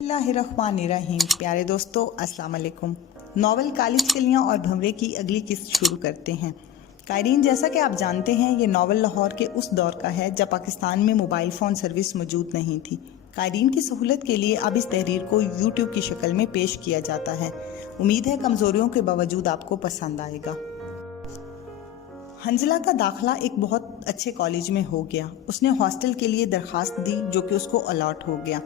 बिस्मिल्लाहिर्रहमानिर्रहीम। प्यारे दोस्तों, अस्सलाम वालेकुम। नॉवल कालीज कलियां और भंवरे की अगली किस्त शुरू करते हैं। कायरीन, जैसा कि आप जानते हैं, ये नॉवल लाहौर के उस दौर का है जब पाकिस्तान में मोबाइल फ़ोन सर्विस मौजूद नहीं थी। कायरीन की सहूलत के लिए अब इस तहरीर को यूट्यूब की शक्ल में पेश किया जाता है। उम्मीद है कमज़ोरियों के बावजूद आपको पसंद आएगा। हंजला का दाखिला एक बहुत अच्छे कॉलेज में हो गया। उसने हॉस्टल के लिए दरख्वास्त दी जो कि उसको अलॉट हो गया।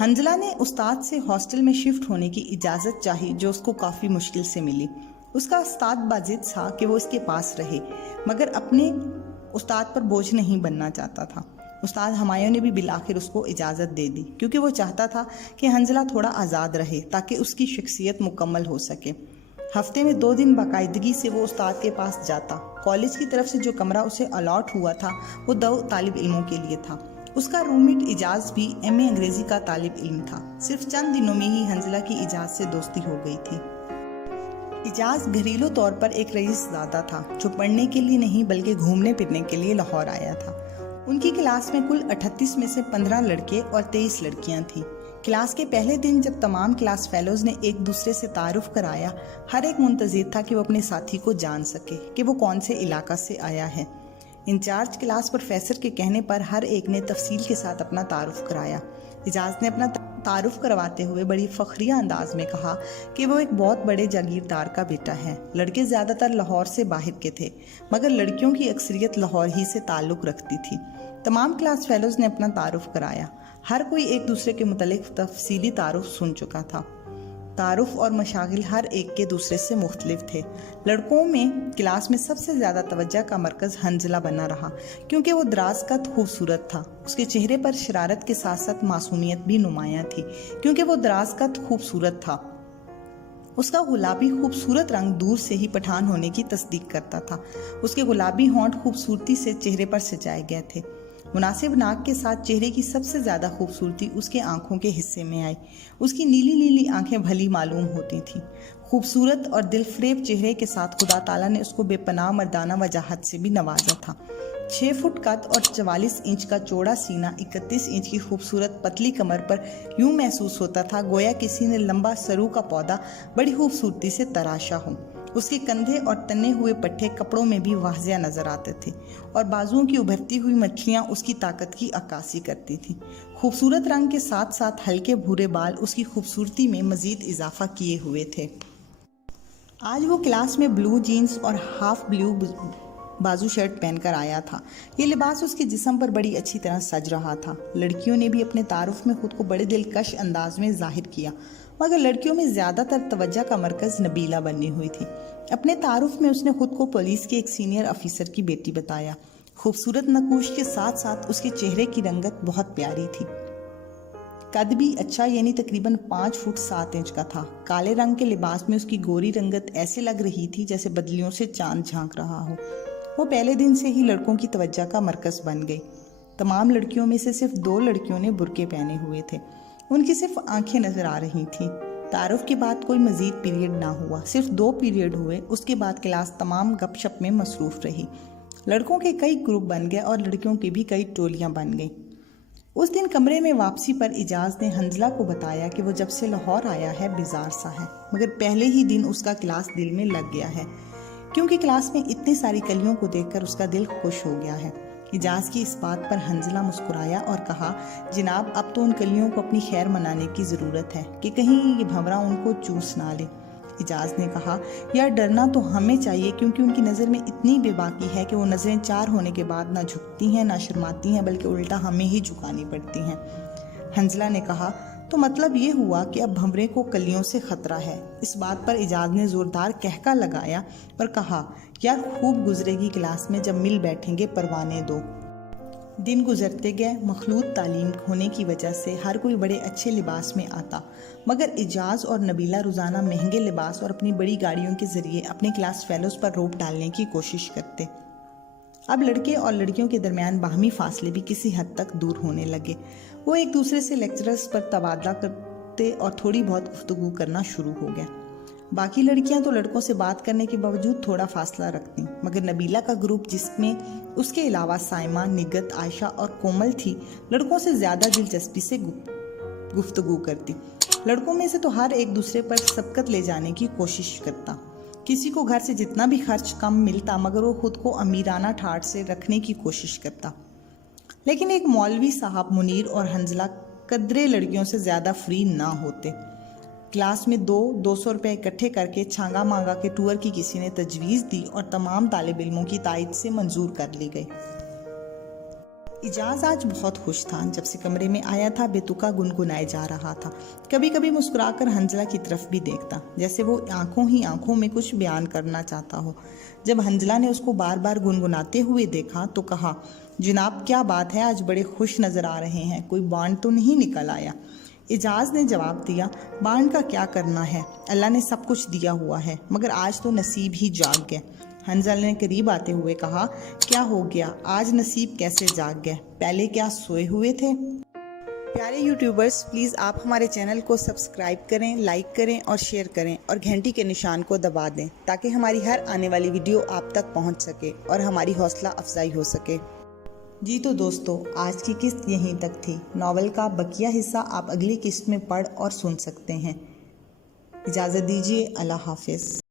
हंजला ने उस्ताद से हॉस्टल में शिफ्ट होने की इजाज़त चाही जो उसको काफ़ी मुश्किल से मिली। उसका उस्ताद बाजिद था कि वो इसके पास रहे, मगर अपने उस्ताद पर बोझ नहीं बनना चाहता था। उस्ताद हमायूं ने भी बिलाखिर उसको इजाज़त दे दी क्योंकि वो चाहता था कि हंजला थोड़ा आज़ाद रहे ताकि उसकी शख्सियत मुकम्मल हो सके। हफ्ते में 2 दिन बाकायदगी से वो उस्ताद के पास जाता। कॉलेज की तरफ से जो कमरा उसे अलॉट हुआ था वो 2 तालिब इल्मों के लिए था। उसका रूममेट इजाज़ भी एमए अंग्रेज़ी का तालिब इल्म था। सिर्फ चंद दिनों में ही हंजला की इजाज़ से दोस्ती हो गई थी। इजाज़ घरेलू तौर पर एक रईसज़ादा था जो पढ़ने के लिए नहीं बल्कि घूमने फिरने के लिए लाहौर आया था। उनकी क्लास में कुल 38 में से 15 लड़के और 23 लड़कियां थीं। क्लास के पहले दिन जब तमाम क्लास फेलोज़ ने एक दूसरे से तारुफ कराया, हर एक मुंतज़िर था कि वो अपने साथी को जान सके कि वो कौन से इलाका से आया है। इंचार्ज क्लास प्रोफेसर के कहने पर हर एक ने तफसील के साथ अपना तारुफ कराया। इजाज़ ने अपना तारुफ करवाते हुए बड़ी फखरिया अंदाज में कहा कि वो एक बहुत बड़े जागीरदार का बेटा है। लड़के ज़्यादातर लाहौर से बाहर के थे, मगर लड़कियों की अक्सरियत लाहौर ही से ताल्लुक़ रखती थी। तमाम क्लास फेलोज़ ने अपना तारुफ कराया। हर कोई एक दूसरे के मुतल्लिक़ तफसीली तारुफ सुन चुका था। तारुफ और मशागिल हर एक के दूसरे से मुख्तलिफ थे। लड़कों में क्लास में सबसे ज़्यादा तवज्जो का मरकज़ हंजला बना रहा क्योंकि वो दराज कद खूबसूरत था। उसके चेहरे पर शरारत के साथ साथ मासूमियत भी नुमायाँ थी क्योंकि वो दराज कद खूबसूरत था। उसका गुलाबी खूबसूरत रंग दूर से ही पठान होने की तस्दीक करता था। उसके गुलाबी होंठ खूबसूरती से चेहरे पर सजाए गए थे। मुनासिब नाक के साथ चेहरे की सबसे ज़्यादा खूबसूरती उसके आंखों के हिस्से में आई। उसकी नीली नीली आंखें भली मालूम होती थीं। खूबसूरत और दिलफरेब चेहरे के साथ खुदा ताला ने उसको बेपनाह मर्दाना वजाहत से भी नवाजा था। 6 फुट कद और 44 इंच का चौड़ा सीना, 31 इंच की खूबसूरत पतली कमर पर यूं महसूस होता था गोया किसी ने लंबा सरू का पौधा बड़ी खूबसूरती से तराशा हो। उसके कंधे और तने हुए पट्टे कपड़ों में भी वाज़िया नजर आते थे और बाजुओं की उभरती हुई मछलियां उसकी ताकत की अक्कासी करती थीं। खूबसूरत रंग के साथ साथ हल्के भूरे बाल उसकी खूबसूरती में मजीद इजाफा किए हुए थे। आज वो क्लास में ब्लू जीन्स और हाफ ब्लू बाजू शर्ट पहनकर आया था। ये लिबास उसके जिस्म पर बड़ी अच्छी तरह सज रहा था। लड़कियों ने भी अपने तारुफ में खुद को बड़े दिलकश अंदाज में जाहिर किया, मगर लड़कियों में ज़्यादातर तवज्जो का मरकज़ नबीला बनी हुई थी। अपने तारुफ में उसने खुद को पुलिस के एक सीनियर अफसर की बेटी बताया। खूबसूरत नकूश के साथ साथ उसके चेहरे की रंगत बहुत प्यारी थी। कद भी अच्छा, यानी तकरीबन 5 फुट 7 इंच का था। काले रंग के लिबास में उसकी गोरी रंगत ऐसे लग रही थी जैसे बदलियों से चांद झांक रहा हो। वो पहले दिन से ही लड़कों की तवज्जो का मरकज़ बन गई। तमाम लड़कियों में से सिर्फ 2 लड़कियों ने बुर्के पहने हुए थे। उनकी सिर्फ आंखें नजर आ रही थीं। तारुफ के बाद कोई मजीद पीरियड ना हुआ, सिर्फ 2 पीरियड हुए। उसके बाद क्लास तमाम गपशप में मसरूफ रही। लड़कों के कई ग्रुप बन गए और लड़कियों की भी कई टोलियां बन गईं। उस दिन कमरे में वापसी पर इजाज़ ने हंजला को बताया कि वो जब से लाहौर आया है बेजार सा है, मगर पहले ही दिन उसका क्लास दिल में लग गया है क्योंकि क्लास में इतनी सारी कलियों को देखकर उसका दिल खुश हो गया है। इजाज़ की इस बात पर हंजला मुस्कुराया और कहा, जनाब, अब तो उन कलियों को अपनी खैर मनाने की ज़रूरत है कि कहीं ये भंवरा उनको चूस ना ले। इजाज़ ने कहा, यार, डरना तो हमें चाहिए क्योंकि उनकी नज़र में इतनी बेबाकी है कि वो नज़रें 4 होने के बाद ना झुकती हैं ना शर्माती हैं, बल्कि उल्टा हमें ही झुकानी पड़ती हैं। हंजला ने कहा, तो मतलब ये हुआ कि अब भंवरे को कलियों से खतरा है। इस बात पर इजाज़ ने ज़ोरदार कहका लगाया और कहा, यार, खूब गुजरेगी क्लास में जब मिल बैठेंगे, परवाने दो। दिन गुजरते गए। मखलूत तालीम होने की वजह से हर कोई बड़े अच्छे लिबास में आता, मगर इजाज़ और नबीला रोज़ाना महंगे लिबास और अपनी बड़ी गाड़ियों के ज़रिए अपने क्लास फेलोज़ पर रोक डालने की कोशिश करते। अब लड़के और लड़कियों के दरमियान बाहमी फासले भी किसी हद तक दूर होने लगे। वो एक दूसरे से लेक्चरर्स पर तबादला करते और थोड़ी बहुत गुफ्तगू करना शुरू हो गया। बाकी लड़कियां तो लड़कों से बात करने के बावजूद थोड़ा फासला रखती, मगर नबीला का ग्रुप, जिसमें उसके अलावा साइमा, निगत, आयशा और कोमल थी, लड़कों से ज़्यादा दिलचस्पी से गुफ्तगू करती। लड़कों में से तो हर एक दूसरे पर सबकत ले जाने की कोशिश करता। किसी को घर से जितना भी खर्च कम मिलता मगर वो खुद को अमीराना ठाठ से रखने की कोशिश करता। लेकिन एक मौलवी साहब मुनीर और हंजला कदरे लड़कियों से ज़्यादा फ्री ना होते। क्लास में 200 रुपये इकट्ठे करके छांगा मांगा के टूर की किसी ने तजवीज़ दी और तमाम तालिब इल्मों की तायद से मंजूर कर ली गई। इजाज़ आज बहुत खुश था। जब से कमरे में आया था बेतुका गुनगुनाए जा रहा था। कभी कभी मुस्कुराकर हंजला की तरफ भी देखता, जैसे वो आंखों ही आंखों में कुछ बयान करना चाहता हो। जब हंजला ने उसको बार बार गुनगुनाते हुए देखा तो कहा, जनाब क्या बात है, आज बड़े खुश नज़र आ रहे हैं, कोई बांड तो नहीं निकल आया? इजाज़ ने जवाब दिया, बांड का क्या करना है, अल्लाह ने सब कुछ दिया हुआ है, मगर आज तो नसीब ही जाग गए। हंजला ने करीब आते हुए कहा, क्या हो गया, आज नसीब कैसे जाग गए, पहले क्या सोए हुए थे? प्यारे यूट्यूबर्स, प्लीज़ आप हमारे चैनल को सब्सक्राइब करें, लाइक करें और शेयर करें और घंटी के निशान को दबा दें ताकि हमारी हर आने वाली वीडियो आप तक पहुंच सके और हमारी हौसला अफजाई हो सके। जी तो दोस्तों, आज की किस्त यहीं तक थी। नॉवल का बकिया हिस्सा आप अगली किस्त में पढ़ और सुन सकते हैं। इजाज़त दीजिए, अल्लाह हाफिज़।